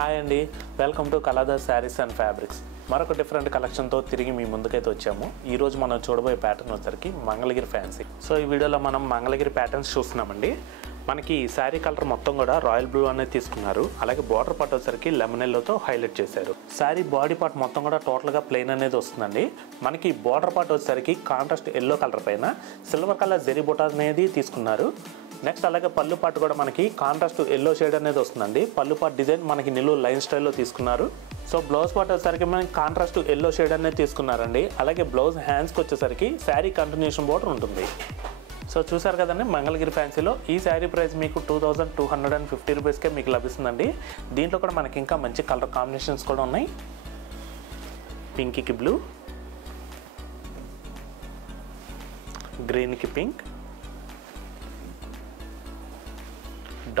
Hi అండి, welcome to Kaladas sarees and fabrics. మరొక different కలెక్షన్తో తిరిగి మీ ముందుకైతే వచ్చాము. ఈరోజు మనం చూడబోయే ప్యాటర్న్ వచ్చరికి మంగళగిరి ఫ్యాన్సీ. సో ఈ వీడియోలో మనం మంగళగిరి ప్యాటర్న్స్ చూస్తున్నామండి. మనకి శారీ కలర్ మొత్తం కూడా రాయల్ బ్లూ అనేది తీసుకున్నారు. అలాగే బార్డర్ పార్ట్ వచ్చరికి లెమన్ ఎల్లోతో హైలైట్ చేశారు. శారీ బాడీ పార్ట్ మొత్తం కూడా టోటల్గా ప్లెయిన్ అనేది వస్తుందండి. మనకి బార్డర్ పార్ట్ వచ్చరికి కాంట్రాస్ట్ ఎల్లో కలర్ పైన సిల్వర్ కలర్ జెరీ బుటా అనేది తీసుకున్నారు. నెక్స్ట్ అలాగే పళ్ళు పార్ట్ కూడా మనకి కాంట్రాస్ట్ ఎల్లో షేడ్ అనేది వస్తుందండి. పళ్ళు పార్ట్ డిజైన్ మనకి నిలువు లైన్ స్టైల్లో తీసుకున్నారు. సో బ్లౌజ్ పార్ట్ వచ్చేసరికి మనకి కాంట్రాస్ట్ ఎల్లో షేడ్ అనేది తీసుకున్నారండి. అలాగే బ్లౌజ్ హ్యాండ్స్కి వచ్చేసరికి శారీ కంటిన్యూషన్ బోర్డర్ ఉంటుంది. సో చూసారు కదండి, మంగళగిరి ఫ్యాన్సీలో ఈ శారీ ప్రైస్ మీకు 2250 రూపీస్కే మీకు లభిస్తుందండి. దీంట్లో కూడా మనకి ఇంకా మంచి కలర్ కాంబినేషన్స్ కూడా ఉన్నాయి. పింక్కి బ్లూ, గ్రీన్కి పింక్,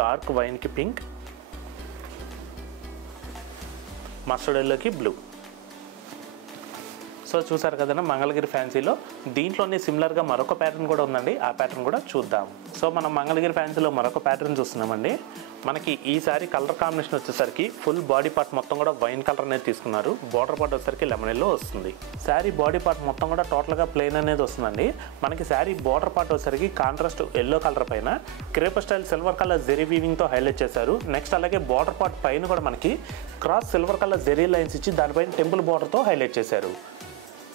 డార్క్ వైన్కి పింక్, మస్టర్డ్ ఎల్లోకి బ్లూ. సో చూసారు కదండి, మంగళగిరి ఫ్యాన్సీలో దీంట్లోనే సిమిలర్గా మరొక ప్యాటర్న్ కూడా ఉందండి. ఆ ప్యాటర్న్ కూడా చూద్దాం. సో మనం మంగళగిరి ఫ్యాన్సీలో మరొక ప్యాటర్న్ చూస్తున్నామండి. మనకి ఈ సారీ కలర్ కాంబినేషన్ వచ్చేసరికి ఫుల్ బాడీ పార్ట్ మొత్తం కూడా వైన్ కలర్ అనేది తీసుకున్నారు. బార్డర్ పార్ట్ వచ్చేసరికి లెమన్ ఎల్లో వస్తుంది. శారీ బాడీ పార్ట్ మొత్తం కూడా టోటల్గా ప్లెయిన్ అనేది వస్తుందండి. మనకి శారీ బార్డర్ పార్ట్ వచ్చేసరికి కాంట్రాస్ట్ ఎల్లో కలర్ పైన crepe style silver colour zari వీవింగ్తో హైలైట్ చేశారు. నెక్స్ట్ అలాగే బార్డర్ పార్ట్ పైన కూడా మనకి క్రాస్ సిల్వర్ కలర్ జెరీ లైన్స్ ఇచ్చి దానిపైన టెంపుల్ బార్డర్తో హైలైట్ చేశారు.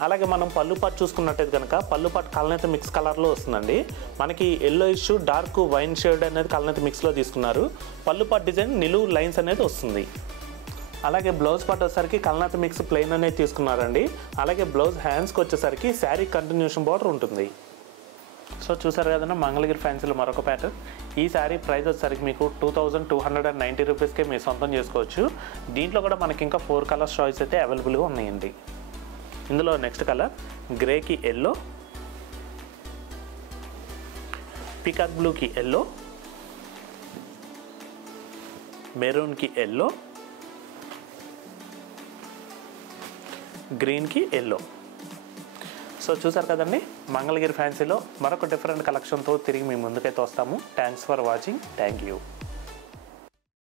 అలాగే మనం పళ్ళు పార్ట్ చూసుకున్నట్టయితే కనుక పళ్ళు పార్ట్ కలనైతే మిక్స్ కలర్లో వస్తుందండి. మనకి yellow issue dark wine shade అనేది కలనైతే మిక్స్లో తీసుకున్నారు. పళ్ళు పార్ట్ డిజైన్ నిలువు లైన్స్ అనేది వస్తుంది. అలాగే బ్లౌజ్ పార్ట్ వచ్చేసరికి కలనైతే మిక్స్ ప్లెయిన్ అనేది తీసుకున్నారండి. అలాగే బ్లౌజ్ హ్యాండ్స్కి వచ్చేసరికి శారీ కంటిన్యూషన్ బార్డర్ ఉంటుంది. సో చూసారు కదండి, మంగళగిరి ఫ్యాన్సీలో మరొక ప్యాటర్న్. ఈ శారీ ప్రైస్ వచ్చేసరికి మీకు 2290 రూపీస్కే మీరు సొంతం చేసుకోవచ్చు. దీంట్లో కూడా మనకి ఇంకా 4 కలర్స్ చాయిస్ అయితే అవైలబుల్గా ఉన్నాయండి. ఇందులో నెక్స్ట్ కలర్ గ్రేకి ఎల్లో, పీకాక్ బ్లూకి ఎల్లో, మెరూన్కి ఎల్లో, గ్రీన్కి ఎల్లో. సో చూసారు కదండి, మంగళగిరి ఫ్యాన్సీలో మరొక డిఫరెంట్ కలెక్షన్తో తిరిగి మీ ముందుకైతే వస్తాము. Thanks for watching. Thank you.